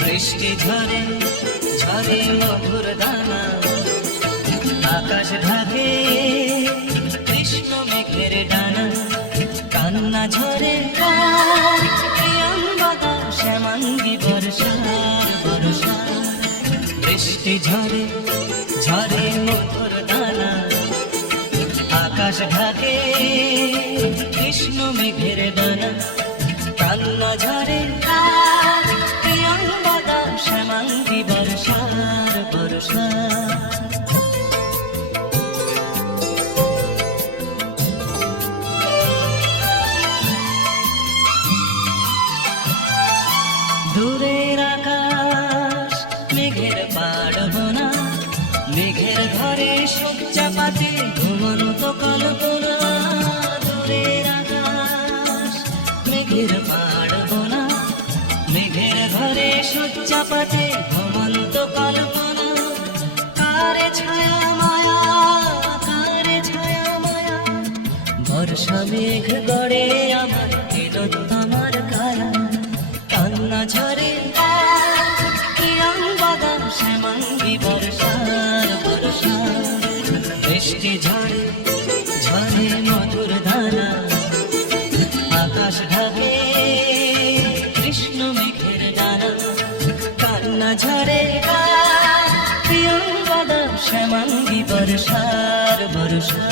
বৃষ্টি ঝরে ঝরে মধুর দানা, আকাশ ঢাকে কৃষ্ণ মেঘের ডানা, কান্না ঝরে প্রিয়ঙ্গদা শ্যামাঙ্গী বর্ষার বর্ষা। বৃষ্টি ঝরে ঝরে মধুর দানা, আকাশ ঢাকে কৃষ্ণ মেঘের ডানা, কান্না ঝরে প্রিয়ঙ্গদা শ্যামাঙ্গী বর্ষার বর্ষা। দূরের আকাশ মেঘের পাড়বনা, মেঘের ঘরে শয্যা পাতে ঘুমন্ত কল্পনা। দূরের আকাশ মেঘের পাড়বনা, মেঘের ঘরে শয্যা পাতে ঘুমন্ত কল্পনা। কারে ছায়া মায়া, কারে ছায়া মায়া, বর্ষা মেঘ গড়ে আমার এলো তোমার কায়া। কান্না ঝরে প্রিয়ঙ্গদা শ্যামাঙ্গী বর্ষার বর্ষা। বৃষ্টি ঝরে ঝরে মধুর দানা, আকাশ ঢাকে কৃষ্ণ মেঘের ডানা, কান্না ঝরে প্রিয়ঙ্গদা শ্যামাঙ্গী বর্ষার বর্ষা।